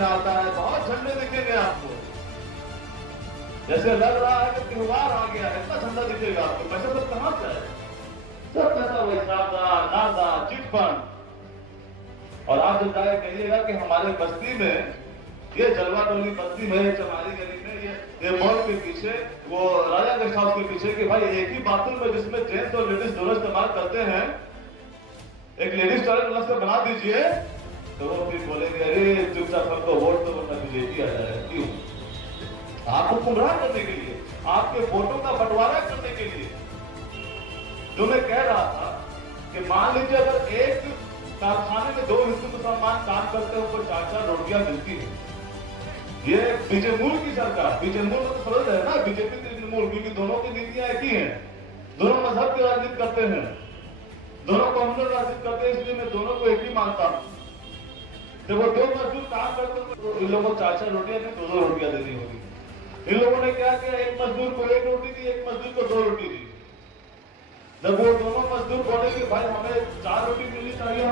महीना आता है, बहुत झंडे दिखेंगे आपको, जैसे लग रहा है कि त्योहार आ गया है, इतना झंडा दिखेगा आपको। पैसा सब कहां से है? सब पैसा वही सादा नादा चिटफंड। और आप जब जाके कहिएगा कि हमारे बस्ती में, ये जलवा टोली बस्ती में, चमारी गली में, ये मॉल के पीछे, वो राजा गेस्ट हाउस के पीछे, कि भाई एक ही बाथरूम में जिसमें जेंट्स और लेडीज दोनों इस्तेमाल करते हैं, एक लेडीज टॉयलेट अलग से बना दीजिए। तो वो फिर बोलेंगे अरे चुपचाप सबको वोट तो वरना बीजेपी आ जाए। क्यों? आपको गुमराह करने के लिए, आपके वोटों का बंटवारा करने के लिए। जो मैं कह रहा था कि मान लीजिए अगर एक कारखाने में 2 हिंदू मुसलमान काम करते हैं, उनको 4-4 रोटियां मिलती है। ये बीजेमूल की सरकार, बीजेमूल तो समझ रहे हैं ना, बीजेपी तृणमूल, क्योंकि दोनों की नीतियां एक ही हैं, दोनों मजहब की राजनीति करते हैं, दोनों कम्युनल राजनीति करते हैं, इसलिए मैं दोनों को एक ही मानता हूं। जब वो 2 मजदूर काम करते हैं तो इन लोगों को 4-4 रोटियां नहीं 2-2 रोटियां देनी होगी। इन लोगों ने क्या किया, एक मजदूर को 1 रोटी दी, एक मजदूर को 2 रोटी दी। जब वो दोनों मजदूर बोले कि भाई हमें 4 रोटी मिलनी चाहिए,